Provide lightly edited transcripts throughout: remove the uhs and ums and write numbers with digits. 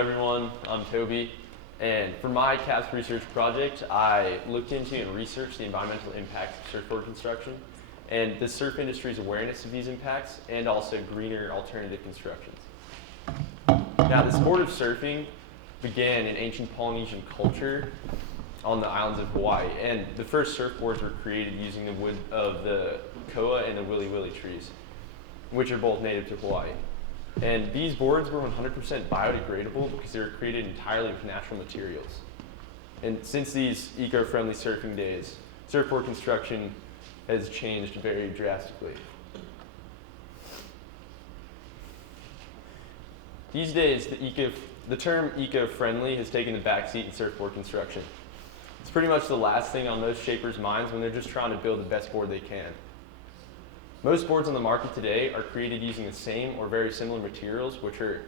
everyone, I'm Toby, and for my CASP research project, I looked into and researched the environmental impacts of surfboard construction and the surf industry's awareness of these impacts and also greener alternative constructions. Now, the sport of surfing began in ancient Polynesian culture on the islands of Hawaii, and the first surfboards were created using the wood of the koa and the willy willy trees, which are both native to Hawaii. And these boards were 100% biodegradable because they were created entirely with natural materials. And since these eco-friendly surfing days, surfboard construction has changed very drastically. These days, the term eco-friendly has taken the backseat in surfboard construction. It's pretty much the last thing on most shapers' minds when they're just trying to build the best board they can. Most boards on the market today are created using the same or very similar materials, which are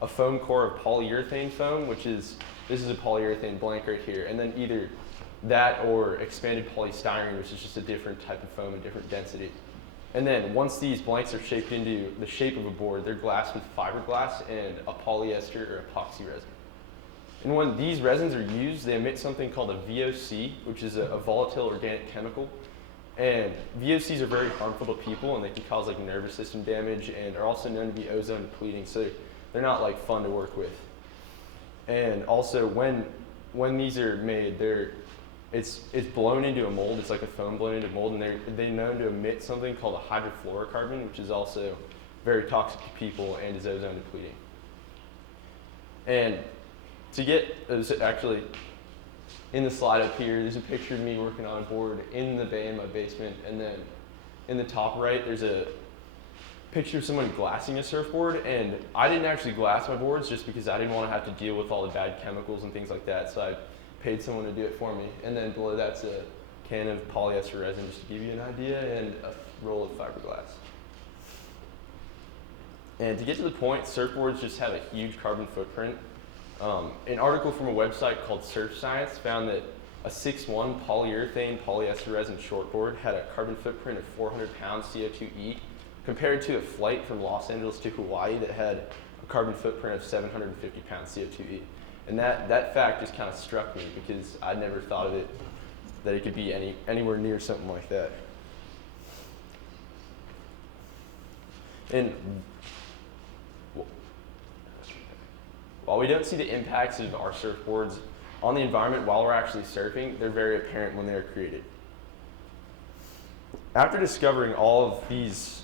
a foam core of polyurethane foam, this is a polyurethane blank right here, and then either that or expanded polystyrene, which is just a different type of foam, a different density. And then once these blanks are shaped into the shape of a board, they're glassed with fiberglass and a polyester or epoxy resin. And when these resins are used, they emit something called a VOC, which is a volatile organic chemical. And VOCs are very harmful to people, and they can cause like nervous system damage and are also known to be ozone depleting, so they're not like fun to work with. And also when these are made, it's blown into a mold. It's like a foam blown into a mold, and they're known to emit something called a hydrofluorocarbon, which is also very toxic to people and is ozone depleting. And to get, actually, in the slide up here, there's a picture of me working on a board in the bay in my basement, and then in the top right, there's a picture of someone glassing a surfboard, and I didn't actually glass my boards just because I didn't want to have to deal with all the bad chemicals and things like that, so I paid someone to do it for me. And then below that's a can of polyester resin, just to give you an idea, and a roll of fiberglass. And to get to the point, surfboards just have a huge carbon footprint. An article from a website called Surf Science found that a 6'1" polyurethane polyester resin shortboard had a carbon footprint of 400 pounds CO2e, compared to a flight from Los Angeles to Hawaii that had a carbon footprint of 750 pounds CO2e. And that fact just kind of struck me because I'd never thought of it, that it could be anywhere near something like that. And while we don't see the impacts of our surfboards on the environment while we're actually surfing, they're very apparent when they are created. After discovering all of these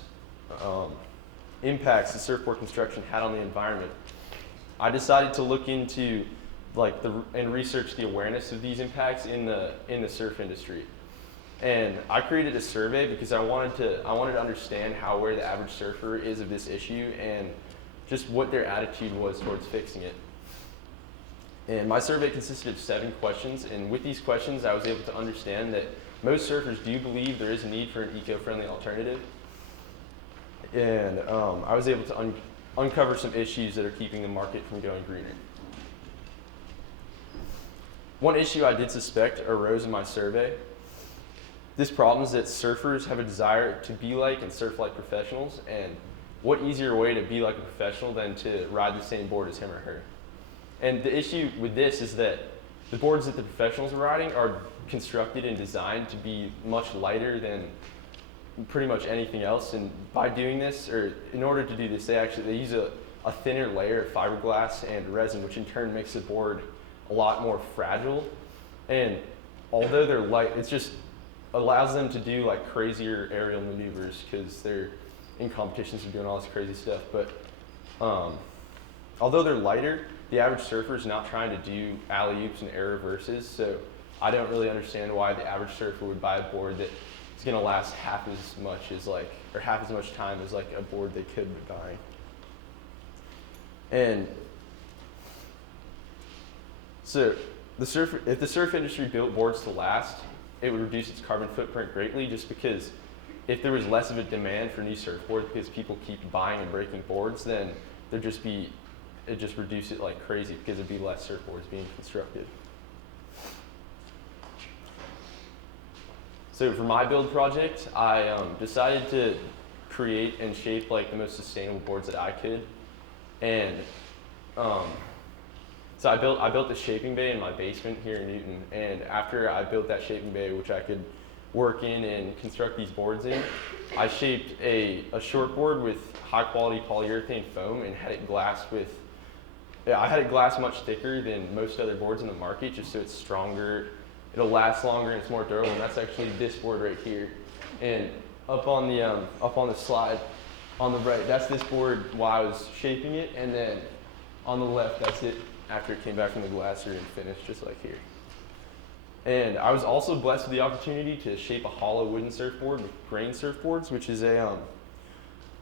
impacts that surfboard construction had on the environment, I decided to look into and research the awareness of these impacts in the surf industry. And I created a survey because I wanted to understand how aware the average surfer is of this issue and just what their attitude was towards fixing it. And my survey consisted of 7 questions, and with these questions I was able to understand that most surfers do believe there is a need for an eco-friendly alternative. And I was able to uncover some issues that are keeping the market from going greener. One issue I did suspect arose in my survey. This problem is that surfers have a desire to be like and surf like professionals, and what easier way to be like a professional than to ride the same board as him or her? And the issue with this is that the boards that the professionals are riding are constructed and designed to be much lighter than pretty much anything else. And by doing this, or in order to do this, they use a thinner layer of fiberglass and resin, which in turn makes the board a lot more fragile. And although they're light, it just allows them to do like crazier aerial maneuvers because they're in competitions and doing all this crazy stuff. But although they're lighter, the average surfer is not trying to do alley-oops and air reverses, so I don't really understand why the average surfer would buy a board that is going to last half as much time as like a board they could be buying. And so if the surf industry built boards to last, it would reduce its carbon footprint greatly, just because if there was less of a demand for new surfboards because people keep buying and breaking boards, then it'd just reduce it like crazy because there'd be less surfboards being constructed. So for my build project, I decided to create and shape like the most sustainable boards that I could. And So I built the shaping bay in my basement here in Newton, and after I built that shaping bay, which I could work in and construct these boards in, I shaped a short board with high quality polyurethane foam and had it glassed with, I had it glassed much thicker than most other boards in the market, just so it's stronger, it'll last longer, and it's more durable. And that's actually this board right here. And up on the slide on the right, that's this board while I was shaping it, and then on the left, that's it after it came back from the glasser and finished, just like here. And I was also blessed with the opportunity to shape a hollow wooden surfboard with grain surfboards, which is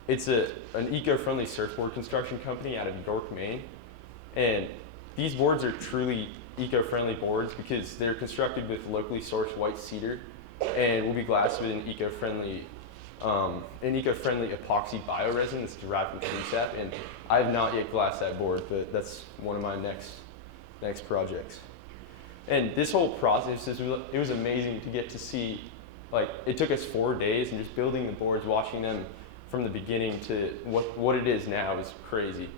it's an eco-friendly surfboard construction company out of York, Maine. And these boards are truly eco-friendly boards because they're constructed with locally sourced white cedar and will be glassed with an eco-friendly epoxy bioresin that's derived from tree sap. And I have not yet glassed that board, but that's one of my next projects. And this whole process, it was amazing to get to see, like, it took us 4 days, and just building the boards, watching them from the beginning to what it is now is crazy.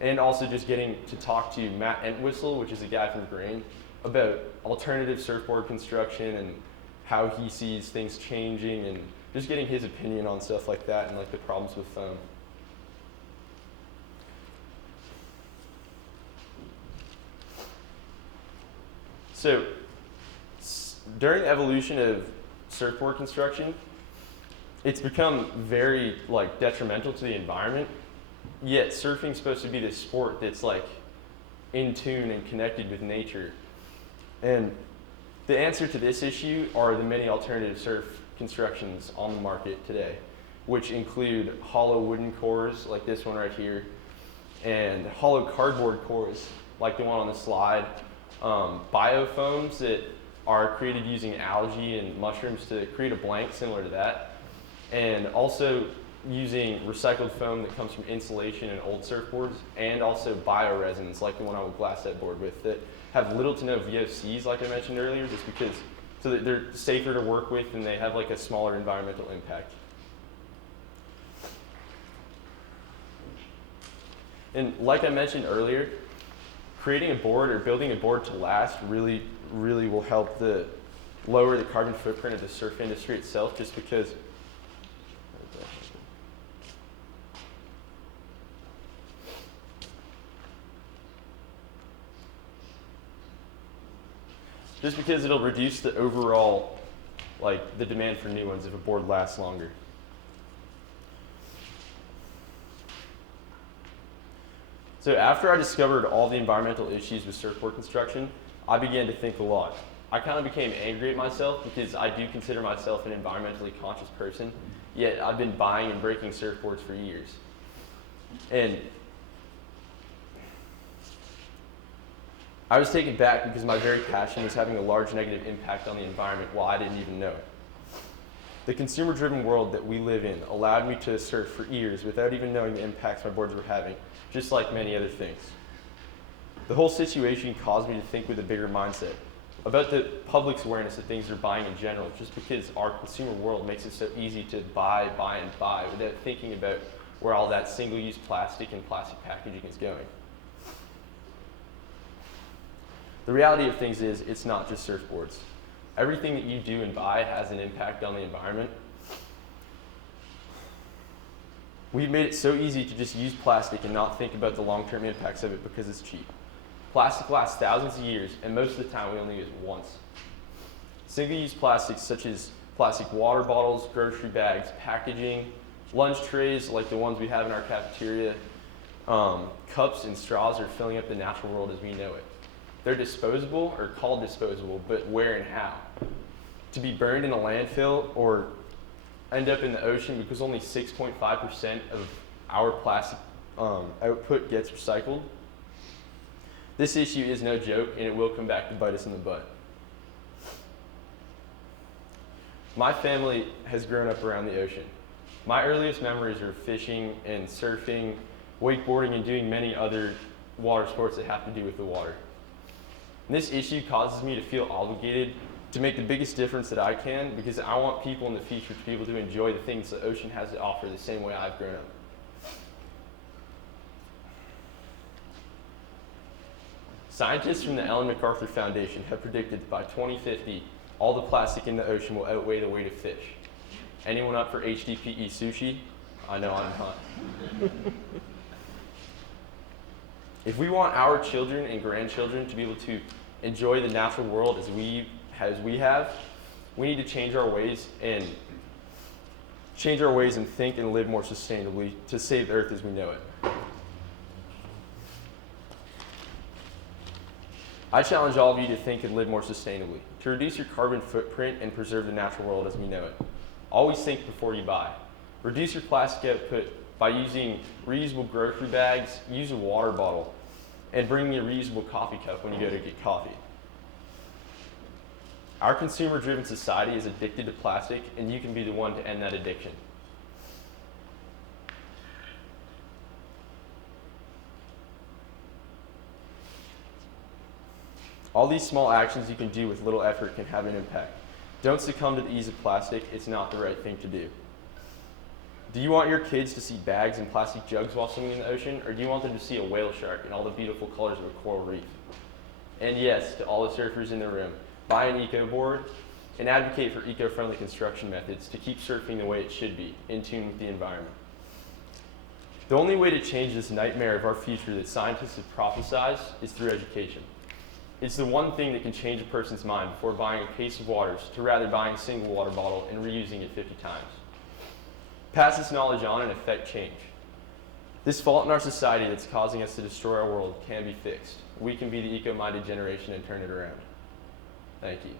And also just getting to talk to Matt Entwistle, which is a guy from Grain, about alternative surfboard construction and how he sees things changing, and just getting his opinion on stuff like that and like the problems with foam. So during the evolution of surfboard construction, it's become very like detrimental to the environment. Yet surfing's supposed to be this sport that's like in tune and connected with nature. And the answer to this issue are the many alternative surf constructions on the market today, which include hollow wooden cores like this one right here, and hollow cardboard cores like the one on the slide, biofoams that are created using algae and mushrooms to create a blank similar to that, and also using recycled foam that comes from insulation and old surfboards, and also bioresins like the one I would glass that board with that have little to no VOCs like I mentioned earlier, just because so that they're safer to work with and they have like a smaller environmental impact. And like I mentioned earlier, creating a board or building a board to last really will help lower the carbon footprint of the surf industry itself, just because it'll reduce the overall, like, the demand for new ones if a board lasts longer. So after I discovered all the environmental issues with surfboard construction, I began to think a lot. I kind of became angry at myself because I do consider myself an environmentally conscious person, yet I've been buying and breaking surfboards for years. And I was taken back because my very passion was having a large negative impact on the environment while I didn't even know it. The consumer-driven world that we live in allowed me to surf for years without even knowing the impacts my boards were having, just like many other things. The whole situation caused me to think with a bigger mindset about the public's awareness of things they're buying in general, just because our consumer world makes it so easy to buy without thinking about where all that single-use plastic and plastic packaging is going. The reality of things is, it's not just surfboards. Everything that you do and buy has an impact on the environment. We've made it so easy to just use plastic and not think about the long-term impacts of it because it's cheap. Plastic lasts thousands of years, and most of the time we only use it once. Single-use plastics such as plastic water bottles, grocery bags, packaging, lunch trays like the ones we have in our cafeteria, cups and straws are filling up the natural world as we know it. They're disposable, or called disposable, but where and how? To be burned in a landfill or end up in the ocean because only 6.5% of our plastic output gets recycled. This issue is no joke, and it will come back to bite us in the butt. My family has grown up around the ocean. My earliest memories are fishing and surfing, wakeboarding, and doing many other water sports that have to do with the water. And this issue causes me to feel obligated to make the biggest difference that I can, because I want people in the future to be able to enjoy the things the ocean has to offer the same way I've grown up. Scientists from the Ellen MacArthur Foundation have predicted that by 2050, all the plastic in the ocean will outweigh the weight of fish. Anyone up for HDPE sushi? I know I'm not. If we want our children and grandchildren to be able to enjoy the natural world as we have, we need to change our ways and think and live more sustainably to save the earth as we know it. I challenge all of you to think and live more sustainably, to reduce your carbon footprint and preserve the natural world as we know it. Always think before you buy. Reduce your plastic output by using reusable grocery bags, use a water bottle, and bring a reusable coffee cup when you go to get coffee. Our consumer-driven society is addicted to plastic, and you can be the one to end that addiction. All these small actions you can do with little effort can have an impact. Don't succumb to the ease of plastic. It's not the right thing to do. Do you want your kids to see bags and plastic jugs while swimming in the ocean, or do you want them to see a whale shark and all the beautiful colors of a coral reef? And yes, to all the surfers in the room, buy an eco board and advocate for eco-friendly construction methods to keep surfing the way it should be, in tune with the environment. The only way to change this nightmare of our future that scientists have prophesized is through education. It's the one thing that can change a person's mind before buying a case of waters to rather buying a single water bottle and reusing it 50 times. Pass this knowledge on and affect change. This fault in our society that's causing us to destroy our world can be fixed. We can be the eco-minded generation and turn it around. Thank you.